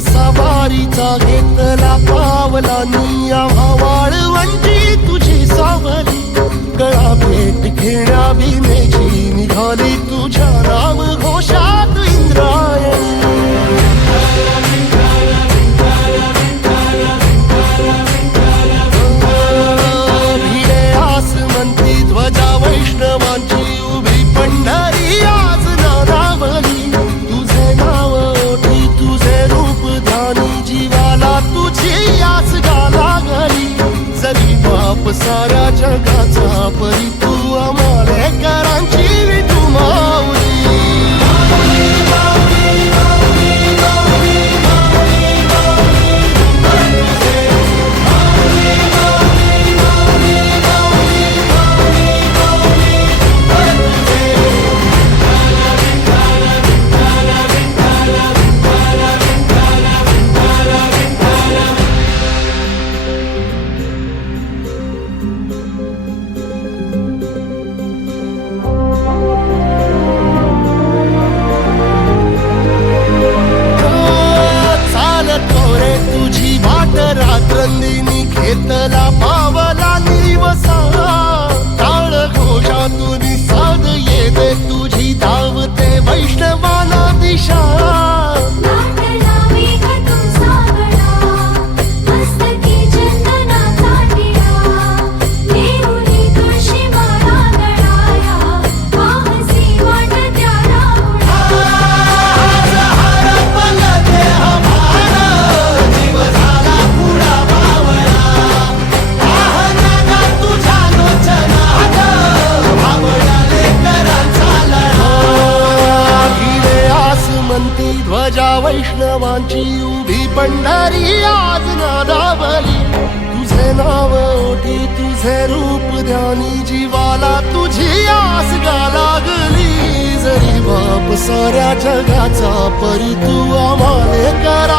सवारीचा घेतला पावलांनी आम्हा वाळवंटी तुझी सावली गळा भेट घेण्या भीमेची निघाली तुझ्या नाम घोषात इंद्रायणी भिडे आसमंती ध्वजा वैष्णवांची उभी पंढरी आज नादावली तुझे नाव ओठी तुझे रूप ध्यानी जीवाला तुझी आस गाला गली जरी बाप साऱ्या जगाचा परी तू आमालेकरांची विठू माऊली रात्रंदिनी घेतला पावला निवसा टाळ घोषातून साध येते तुझी धावते वैष्णवाला दिशा ध्वजा वैष्णवांची उभी पंढरी आज नादावली तुझे नाव ओठी तुझे रूप ध्यानी जीवाला तुझी आस गा लागली जरी बाप साऱ्या जगाचा परी तू आम्हालेकरांची